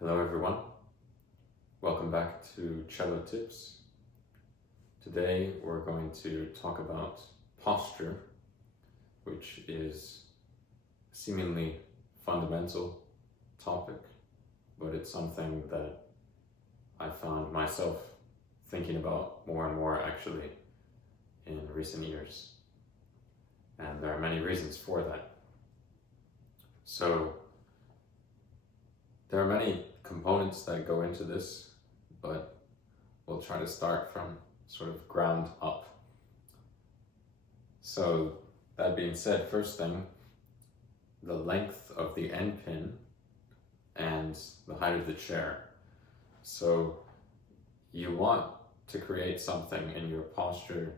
Hello everyone, welcome back to Cello Tips. Today we're going to talk about posture, which is a seemingly fundamental topic, but it's something that I found myself thinking about more and more actually in recent years. And there are many reasons for that. So there are many components that go into this, but we'll try to start from sort of ground up. So that being said, first thing, the length of the end pin and the height of the chair. So you want to create something in your posture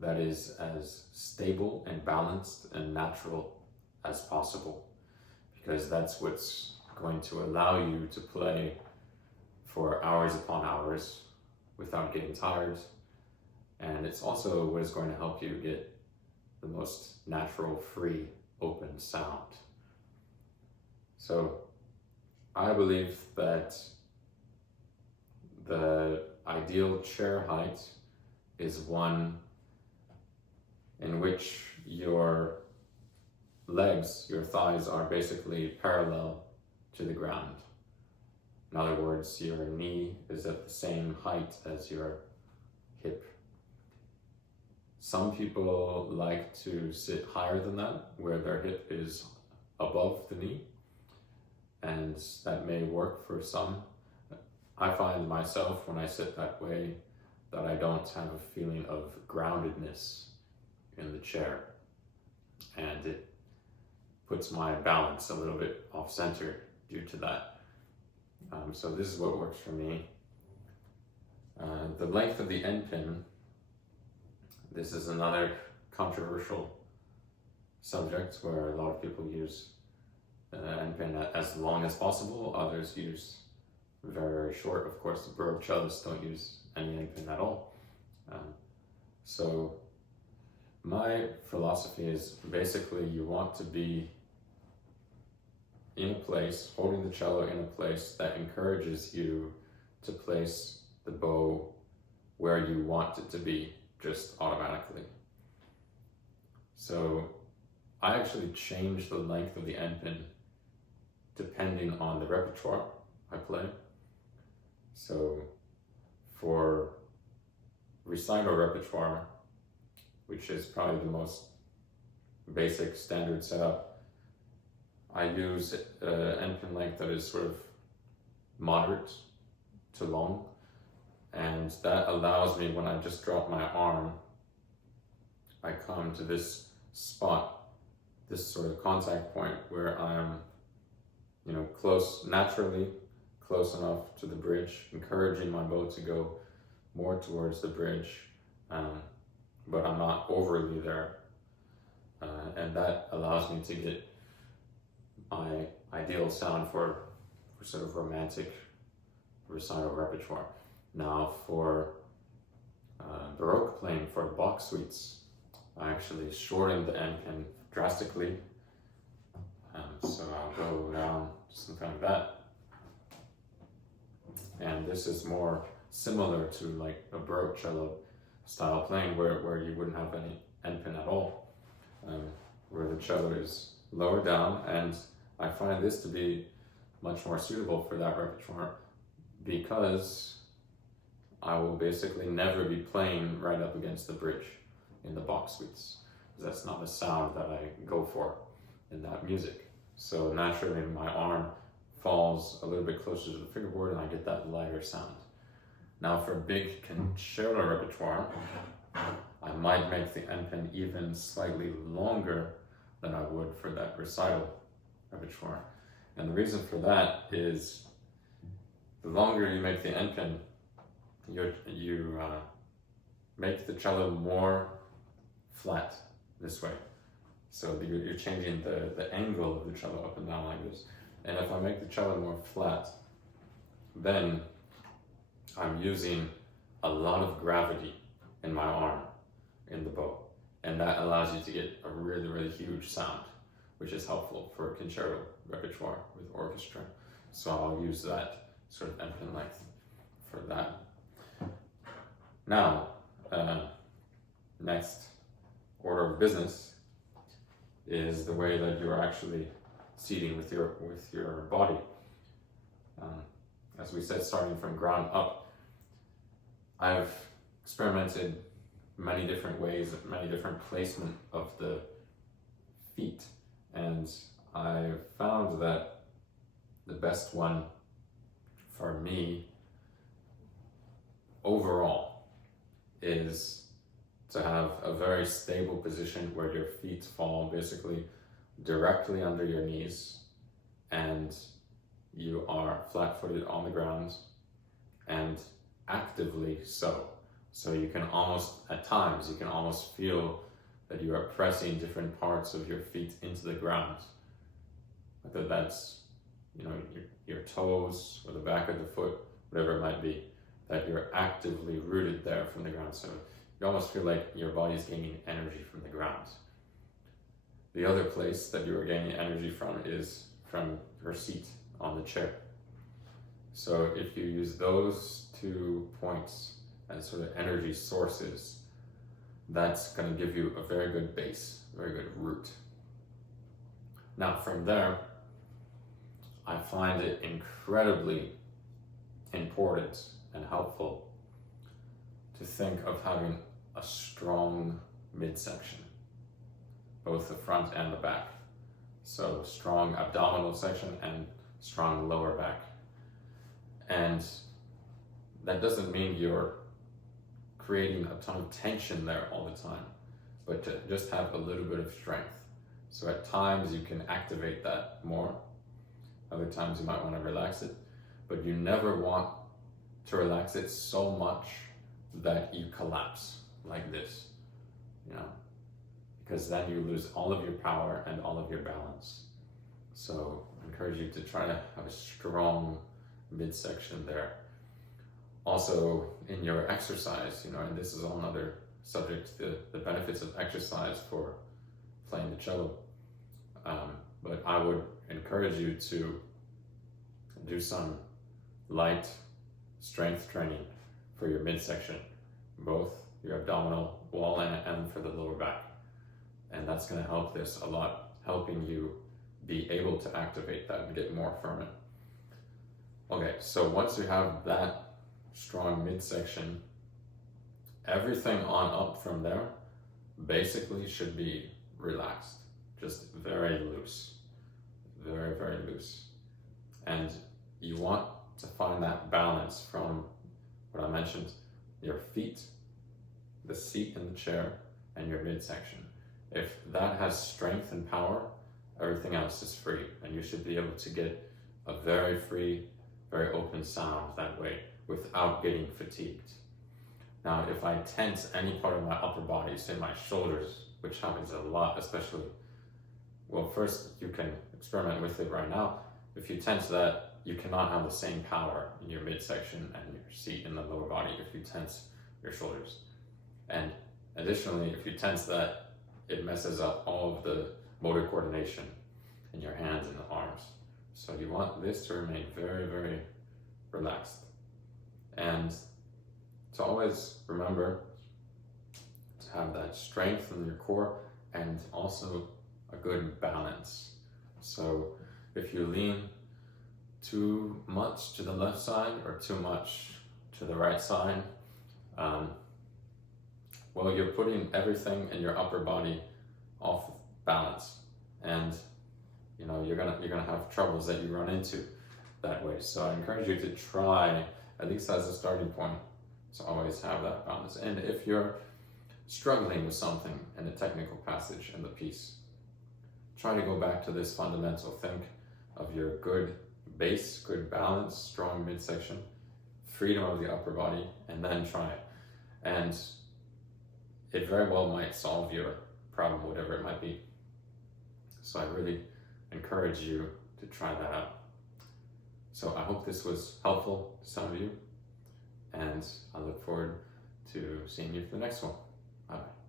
that is as stable and balanced and natural as possible, because that's what's going to allow you to play for hours upon hours without getting tired, and it's also what is going to help you get the most natural, free, open sound. So I believe that the ideal chair height is one in which your legs, your thighs, are basically parallel to the ground. In other words, your knee is at the same height as your hip. Some people like to sit higher than that, where their hip is above the knee, and that may work for some. I find myself, when I sit that way, that I don't have a feeling of groundedness in the chair, and it puts my balance a little bit off center due to that. So this is what works for me. The length of the end pin, this is another controversial subject where a lot of people use end pin as long as possible, others use very, very short. Of course, the Baroque cellists don't use any end pin at all. So my philosophy is basically you want to be in a place, holding the cello in a place that encourages you to place the bow where you want it to be, just automatically. So I actually change the length of the end pin depending on the repertoire I play. So for recital repertoire, which is probably the most basic standard setup, I use end pin length that is sort of moderate to long, and that allows me, when I just drop my arm, I come to this spot, this sort of contact point where I'm, close, naturally close enough to the bridge, encouraging my bow to go more towards the bridge, but I'm not overly there, and that allows me to get my ideal sound for sort of romantic recital repertoire. Now for Baroque playing, for box suites, I actually shortened the end pin drastically. So I'll go down something like that. And this is more similar to like a Baroque cello style playing where you wouldn't have any end pin at all, where the cello is lower down, and I find this to be much more suitable for that repertoire because I will basically never be playing right up against the bridge in the box suites. That's not a sound that I go for in that music. So naturally my arm falls a little bit closer to the fingerboard and I get that lighter sound. Now for big concerto repertoire, I might make the end pin even slightly longer than I would for that recital repertoire. And the reason for that is the longer you make the end pin, you make the cello more flat this way. So you're changing the angle of the cello up and down like this. And if I make the cello more flat, then I'm using a lot of gravity in my arm, in the bow. And that allows you to get a really, really huge sound, which is helpful for concerto repertoire with orchestra. So I'll use that sort of endpin length for that. Now, next order of business is the way that you're actually seating with your body. As we said, starting from ground up, I've experimented many different ways, many different placement of the feet, and I found that the best one for me overall is to have a very stable position where your feet fall basically directly under your knees and you are flat-footed on the ground, and actively so. So you can almost, at times, you can almost feel that you are pressing different parts of your feet into the ground. Whether that's, your toes or the back of the foot, whatever it might be, that you're actively rooted there from the ground. So you almost feel like your body's gaining energy from the ground. The other place that you are gaining energy from is from your seat on the chair. So if you use those 2 points as sort of energy sources, that's going to give you a very good base, very good root. Now from there, I find it incredibly important and helpful to think of having a strong midsection, both the front and the back. So strong abdominal section and strong lower back. And that doesn't mean you're creating a ton of tension there all the time, but to just have a little bit of strength. So at times you can activate that more. Other times you might want to relax it, but you never want to relax it so much that you collapse like this, because then you lose all of your power and all of your balance. So I encourage you to try to have a strong midsection there. Also in your exercise, and this is another subject, the benefits of exercise for playing the cello. But I would encourage you to do some light strength training for your midsection, both your abdominal wall and for the lower back. And that's going to help this a lot, helping you be able to activate that and get more from it. Okay, so once you have that strong midsection, everything on up from there basically should be relaxed, just very loose, very, very loose. And you want to find that balance from what I mentioned, your feet, the seat in the chair, and your midsection. If that has strength and power, everything else is free, and you should be able to get a very free, very open sound that way without getting fatigued. Now, if I tense any part of my upper body, say my shoulders, which happens a lot, especially, well, first you can experiment with it right now. If you tense that, you cannot have the same power in your midsection and your seat in the lower body if you tense your shoulders. And additionally, if you tense that, it messes up all of the motor coordination in your hands and the arms. So you want this to remain very, very relaxed. And to always remember to have that strength in your core and also a good balance. So if you lean too much to the left side or too much to the right side, well, you're putting everything in your upper body off balance, and you're gonna have troubles that you run into that way. So I encourage you to try, at least as a starting point, to always have that balance. And if you're struggling with something in a technical passage in the piece, try to go back to this fundamental. Think of your good base, good balance, strong midsection, freedom of the upper body, and then try it. And it very well might solve your problem, whatever it might be. So I really encourage you to try that out. So I hope this was helpful to some of you, and I look forward to seeing you for the next one. Bye-bye.